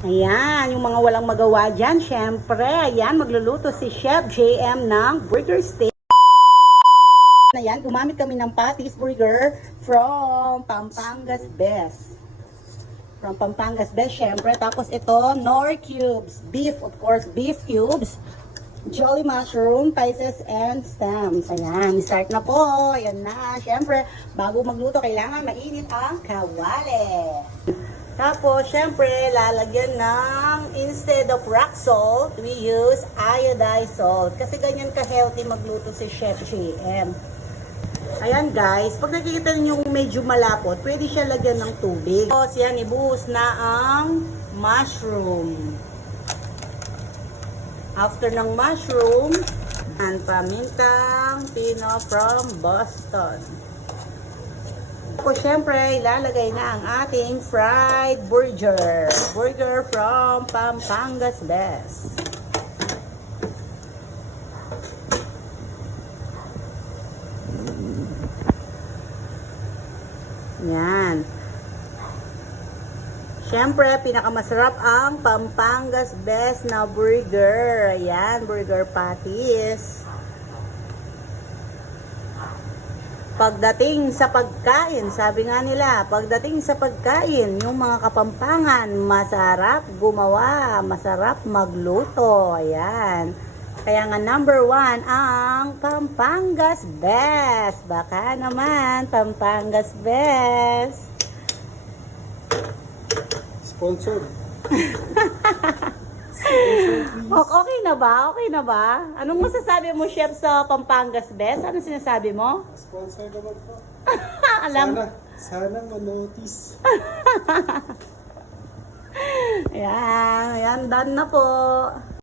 Ayan, yung mga walang magawa dyan, syempre, ayan, magluluto si Chef JM ng burger steak. Ayan, gumamit kami ng Patty's Burger from Pampangas Best. From Pampangas Best, syempre. Tapos ito, Nor Cubes. Beef, of course, beef cubes. Jolly mushroom, spices, and stems. Ayan, start na po. Ayan na. Syempre, bago magluto, kailangan mainit ang kawali. Tapos, syempre, lalagyan ng, instead of rock salt, we use iodized salt. Kasi ganyan ka-healthy magluto si Chef JM. Ayan guys, pag nakikita niyo medyo malapot, pwede siya lagyan ng tubig. Tapos yan, ibuhos na ang mushroom. After ng mushroom, and pamintang pino from Boston. Tapos syempre, ilalagay na ang ating fried burger. Burger from Pampangas Best. Yan. Syempre, pinakamasarap ang Pampangas Best na burger. Ayan, burger patties. Pagdating sa pagkain, sabi nga nila, pagdating sa pagkain, yung mga Kapampangan, masarap gumawa, masarap magluto. Ayan. Kaya nga number 1 ang Pampangas Best. Baka naman, Pampangas Best. Sponsored. Okay na ba? Okay na ba? Anong masasabi mo, Chef, sa Pampangas Best? Ano sinasabi mo? Sponsor naman po. Alam. Sana manotice. Ayan, ayan, done na po.